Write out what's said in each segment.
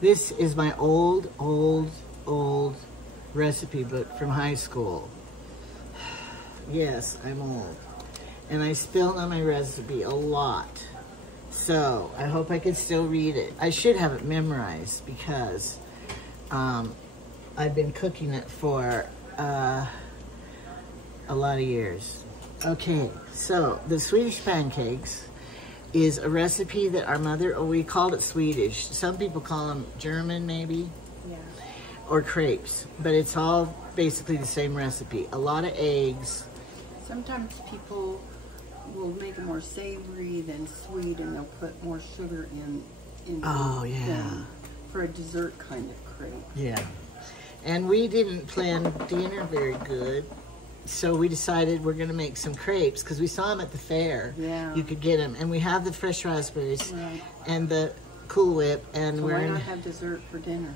This is my old recipe book from high school. Yes, I'm old. And I spilled on my recipe a lot. So I hope I can still read it. I should have it memorized because I've been cooking it for a lot of years. Okay, so the Swedish pancakes is a recipe that our mother, we called it Swedish. Some people call them German maybe, Yeah. or crepes, but it's all basically the same recipe. A lot of eggs. Sometimes people will make it more savory than sweet, and they'll put more sugar in Oh, yeah. them for a dessert kind of crepe. Yeah. And we didn't plan dinner very good, so we decided we're gonna make some crepes because we saw them at the fair. Yeah. You could get them, and we have the fresh raspberries Right. and the Cool Whip, and So we're why gonna, not have dessert for dinner?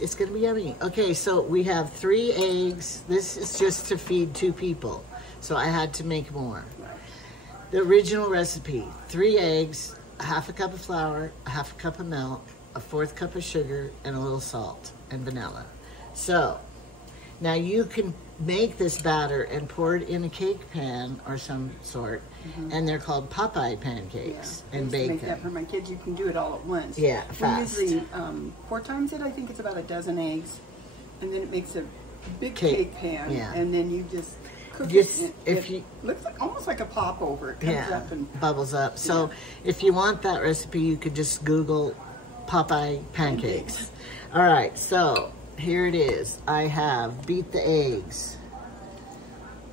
it's gonna be yummy. Okay, so we have 3 eggs. This is just to feed 2 people, so I had to make more. Right. The original recipe: 3 eggs, a half a cup of flour, a half a cup of milk, a 1/4 cup of sugar, and a little salt and vanilla. So now you can make this batter and pour it in a cake pan or some sort, and they're called Popeye pancakes, I and used to bake make that them. for my kids. You can do it all at once. Yeah, We fast. usually 4 times it. I think it's about a dozen eggs, and then it makes a big Cake, cake pan, yeah. and then you just cook Just it. if It you- looks like almost like a popover. It comes Yeah, up and bubbles up. So if you want that recipe, you could just Google Popeye pancakes. All right, so here it is. I have beat the eggs,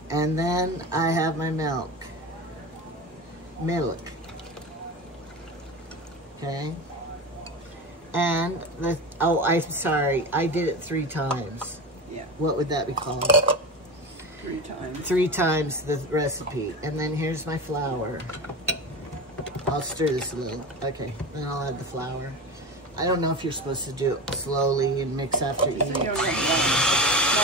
and then I have my milk. Okay, and the, oh, I'm sorry, I did it 3 times. yeah, What would that be called? 3 times. 3 times the recipe. And then here's my flour. I'll stir this a little. Okay, then I'll add the flour. I don't know if you're supposed to do it slowly and mix after So you eating. don't have one.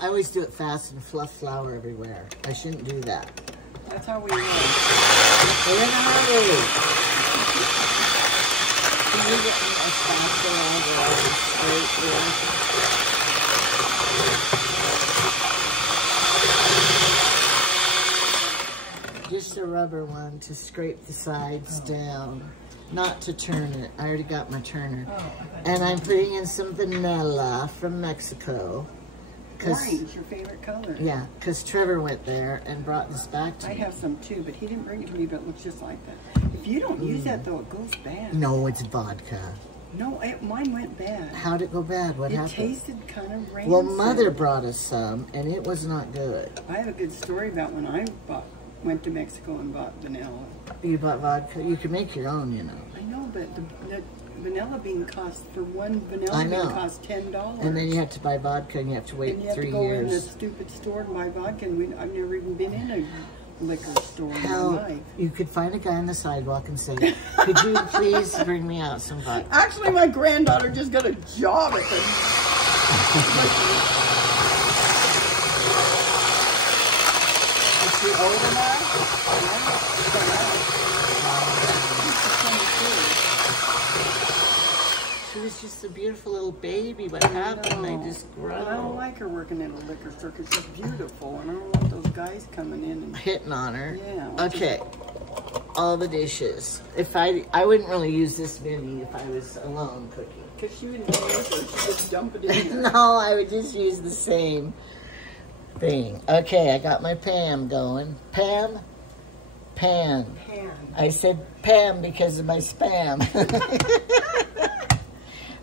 I always do it fast and fluff flour everywhere. I shouldn't do that. That's how we roll. In a hurry. Can you get me a spatula straight here? Just a rubber one to scrape the sides down, not to turn it. I already got my turner. And I'm putting in some vanilla from Mexico. Orange, your favorite color. Yeah, because Trevor went there and brought this back to I me. have some too, but he didn't bring it to me, but it looks just like that. If you don't use that though, it goes bad. No, it's vodka. No, mine went bad. How'd it go bad? What It happened? tasted kind of rancid. Well, Mother brought us some, and it was not good. I have a good story about when I went to Mexico and bought vanilla. You bought vodka? You can make your own, you know. I know, but the vanilla bean cost, for one vanilla I know. bean cost $10. And then you have to buy vodka, and you have to wait And you have 3 to go in the years. stupid store and buy vodka, and I've never even been in a liquor store in my Hell, life. you could find a guy on the sidewalk and say, could you please bring me out some vodka? Actually, my granddaughter just got a job at the... Is she old enough? She was just a beautiful little baby. What happened? They just I don't grow. like her working in a liquor store because she's beautiful, and I don't want those guys coming in and... Hitting on her. Yeah. Okay. All the dishes. If I wouldn't really use this many if I was alone cooking. Because she wouldn't use it, she just dump it in there. No, I would just use the same thing. Okay, I got my Pam going. Pam? Pan. Pan. I said Pam because of my spam.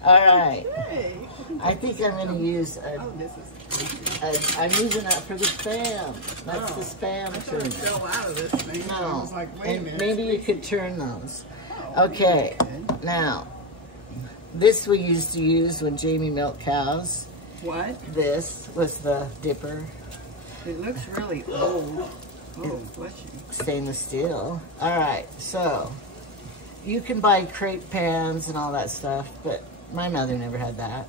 All right. Hey. I think I'm going to use Oh, this is... I'm using that for the spam. That's the spam I thought it thing. fell out of this thing. I No. was like, wait a And minute. maybe you could turn those. Oh, Okay. good. Now, this we used to use when Jamie milked cows. What? This was the dipper, It looks really old. Oh, bless you. stainless steel. All right, so you can buy crepe pans and all that stuff, but my mother never had that.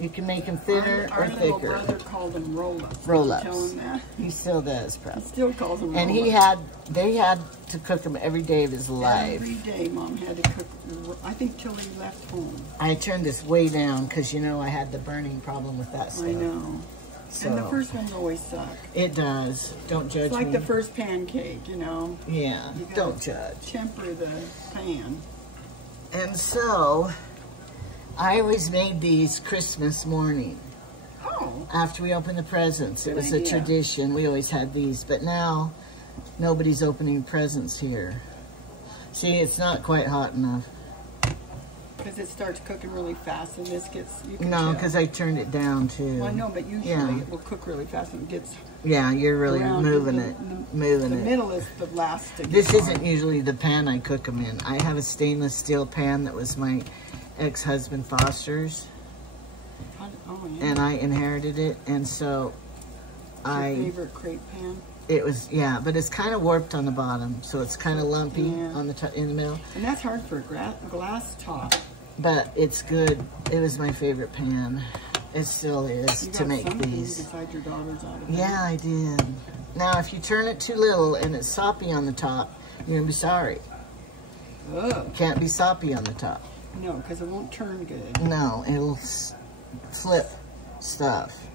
You can make them thinner our or little thicker. brother called them roll-ups. Roll-ups. Did you tell him that? He still does, He probably. still calls them And roll-ups. they had to cook them every day of his life. Every day, Mom had to cook, I think till he left home. I turned this way down because, you know, I had the burning problem with that stuff. I know. So, And the first ones always suck. it does. Don't judge It's like me. the first pancake, you know. Yeah, You gotta don't judge. Temper the pan. And so, I always made these Christmas morning. Oh. After we opened the presents. It Good was a idea. tradition. We always had these. But now, nobody's opening presents here. See, it's not quite hot enough. Because it starts cooking really fast and this gets, you can No, tell. because I turned it down too. Well, I know, but usually Yeah. it will cook really fast and it gets Yeah, you're really around. moving The- it. the- Moving The it. middle is the last to get This on. isn't usually the pan I cook them in. I have a stainless steel pan that was my ex-husband Foster's, Oh, yeah. and I inherited it, and so Your favorite crepe pan? it was, yeah, but it's kind of warped on the bottom, so it's kind of lumpy Yeah. on the in the middle, And that's hard for a glass top. but it's good. It was my favorite pan. It still is You to got make something these. besides your daughter's out of it. Yeah, I did. Now, if you turn it too little and it's soppy on the top, you're gonna be sorry. Ugh. Can't be soppy on the top. No, because it won't turn good. No, it'll flip stuff.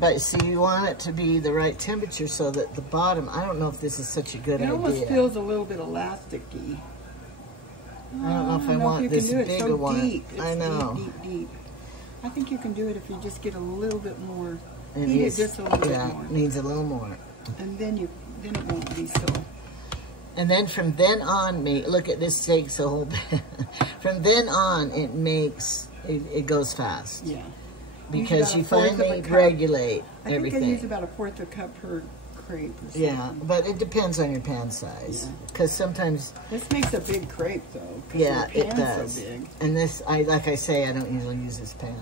But see, you want it to be the right temperature so that the bottom, I don't know if this is such a good It almost idea. feels a little bit elasticy. I don't know if I if want you this can do it. bigger So one. deep. It's I know. Deep, deep, deep. I think you can do it if you just get a little bit more. It Heat needs- it just a little yeah, bit more. it needs a little more. And then it won't be so. And then from then on, look at this takes a whole bit. From then on, it goes fast. Yeah. Because Use you about a fourth of a finally cup. regulate I think everything. I use about a fourth of a cup per crepe or something. Yeah, but it depends on your pan size. Yeah. Because sometimes, This makes a big crepe though. 'Cause yeah, your it pan's does. So big. And this, like I say, I don't usually use this pan.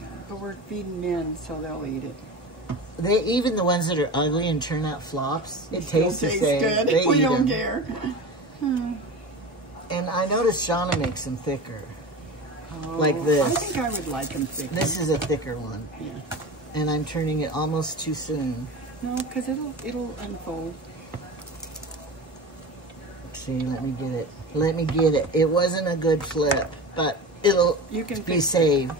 Yeah. But we're feeding men, so they'll eat it. Even the ones that are ugly and turn out flops, it Still tastes the tastes same. good. They We eat don't 'em. care. And I noticed Shauna makes them thicker. Oh, Like this. I think I would like them thick. This is a thicker one. Yeah. And I'm turning it almost too soon. No, because it'll unfold. See, let me get it. Let me get it. It wasn't a good flip, but it'll You can be fix saved.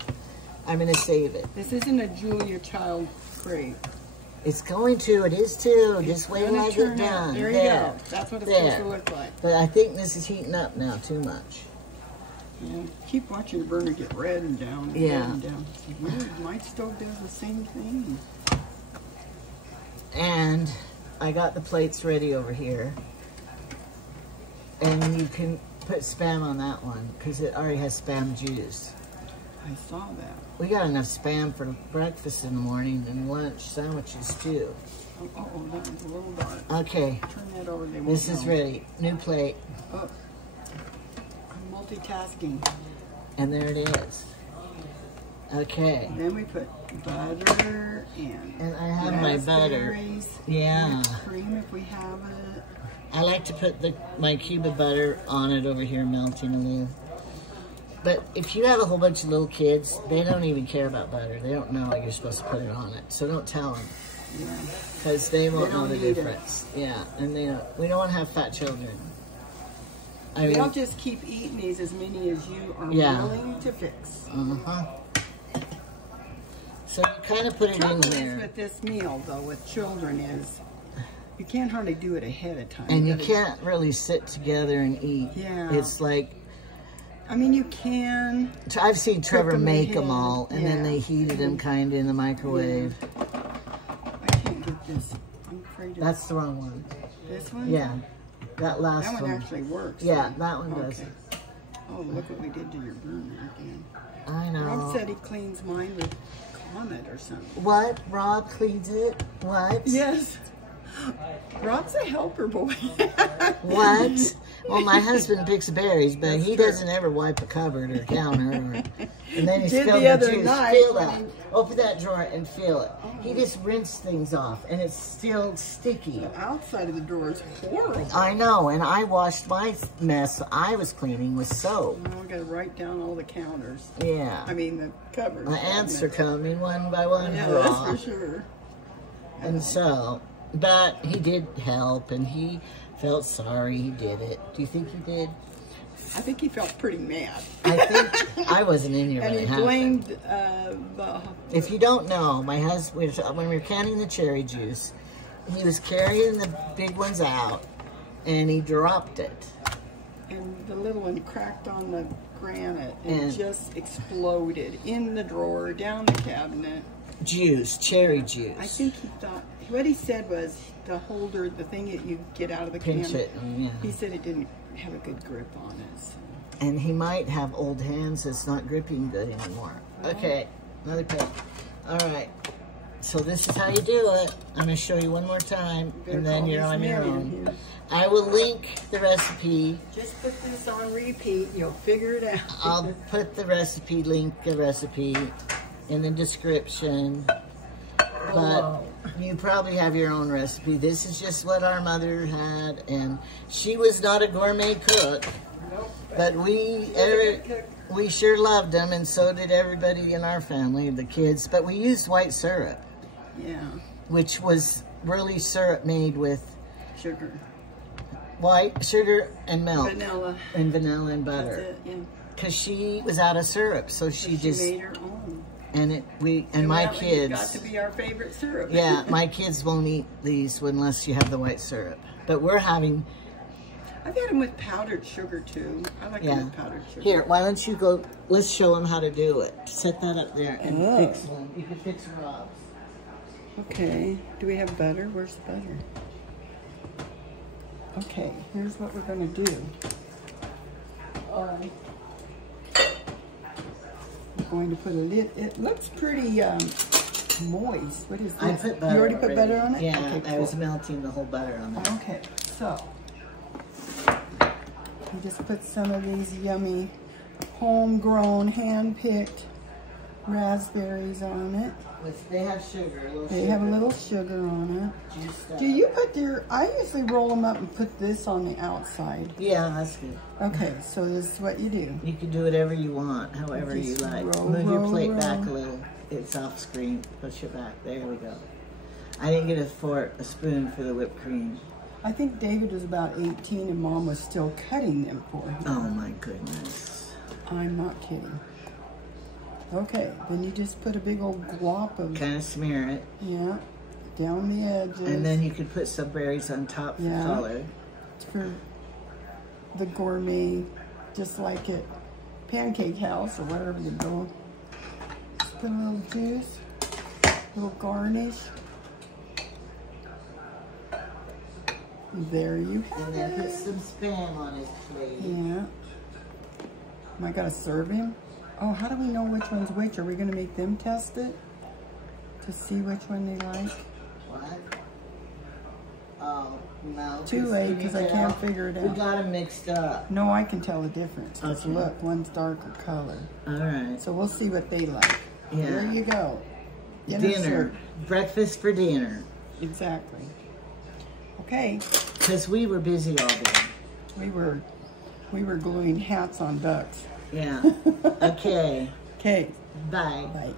I'm going to save it. This isn't a Julia Child crepe. It's going to. It is too. Just wait till Gonna I get turn out. done. There you go. That's what it's supposed There. to look like. But I think this is heating up now too much. Yeah. Keep watching the burner get red and down. And Yeah. red and down. It's weird. My stove does the same thing. And I got the plates ready over here. And you can put Spam on that one because it already has Spam juice. I saw that. We got enough Spam for breakfast in the morning and lunch sandwiches too. Oh, that one's a little dark. Okay, Turn that over. They won't this is know. ready. New plate. Oh. I'm multitasking. And there it is. Okay. Then we put butter And I have my butter. raspberries, Yeah. whipped cream if we have it. I like to put my cube of butter on it over here, melting a little. But if you have a whole bunch of little kids, they don't even care about butter. They don't know you're supposed to put it on it. So don't tell them, Yeah. because they won't They know don't the need it. difference. Yeah, and we don't want to have fat children. I They'll mean, just keep eating these as many as you are Yeah. willing to fix. uh-huh. So you kind of put it Trouble in is here. with this meal, though, with children is you can't hardly do it ahead of time. And you gotta- can't really sit together and eat. Yeah. It's like, I mean, you can. I've seen Trevor them make them ahead. all, and then Yeah. they heated them kind of in the microwave. I can't get this. I'm afraid of That's the wrong one. this one. Yeah, that last That one one. actually works. Yeah, that one does. Okay. Oh, look what we did to your burner again. I know. Rob said he cleans mine with Comet or something. What? Rob cleans it? What? Yes. Rob's a helper boy. What? Well, my husband picks berries, but he doesn't ever wipe a cupboard or counter. And then he spilled the juice. Feel that. Open that drawer and feel it. He just rinsed things off, and it's still sticky. The outside of the drawer is horrible. I know, and I washed my mess I was cleaning with soap. Oh, I gotta write down all the counters. Yeah. I mean, the cupboards. The ants are coming one by one. Yeah, that's for sure. And so, but he did help, and he felt sorry he did it. Do you think he did? I think he felt pretty mad. I think I wasn't in here when it happened. And he blamed the... If you don't know, my husband, when we were canning the cherry juice, he was carrying the big ones out, and he dropped it. And the little one cracked on the granite and just exploded in the drawer, down the cabinet. Juice, cherry juice. I think he thought, what he said was the holder, the thing that you get out of the can. Pinch it, yeah. He said it didn't have a good grip on it. So. And he might have old hands that's not gripping good anymore. Okay, another pick. All right, so this is how you do it. I'm gonna show you one more time, and then you're on your own. I will link the recipe. Just put this on repeat, you'll figure it out. I'll put the recipe, link the recipe in the description. But you probably have your own recipe. This is just what our mother had, and she was not a gourmet cook, but we sure loved them, and so did everybody in our family, the kids. But we used white syrup, which was really syrup made with sugar, white sugar and milk, vanilla and butter. That's it, yeah. Because she was out of syrup, so she just made her own. And my kids got to be our favorite syrup. Yeah, my kids won't eat these unless you have the white syrup. But we're having. I've had them with powdered sugar too. I like them with powdered sugar. Here, why don't you go? Let's show them how to do it. Set that up there and fix one. You can fix Rob's. Okay. Do we have butter? Where's the butter? Okay. Here's what we're gonna do. Going to put a lid. It looks pretty moist. What is this? I put butter. You already put butter on it? Yeah, okay, cool. I was melting the whole butter on it. Okay, so you just put some of these yummy, homegrown, hand-picked raspberries on it. They have sugar. They have a little sugar on it. Do you put your? I usually roll them up and put this on the outside. Yeah, that's good. Okay, so this is what you do. You can do whatever you want, however you like. Move your plate back a little. It's off screen. Push it back. There we go. I didn't get a spoon for the whipped cream. I think David was about 18 and Mom was still cutting them for him. Oh my goodness. I'm not kidding. Okay, then you just put a big old glop of... Kind of smear it. Yeah, down the edges. And then you could put some berries on top for color. For the gourmet, just like at Pancake House or wherever you go. Just put a little juice, a little garnish. There you have it. And then put some Spam on his plate. Yeah. Am I gonna serve him? Oh, how do we know which one's which? Are we gonna make them test it? To see which one they like? What? Oh, no. Too late, because I can't figure it out. We got them mixed up. No, I can tell the difference. Okay. Look, one's darker color. All right. So we'll see what they like. Yeah. There you go. Dinner. Breakfast for dinner. Exactly. Okay. Because we were busy all day. We were gluing hats on ducks. Yeah. Okay. Okay. Bye. Bye.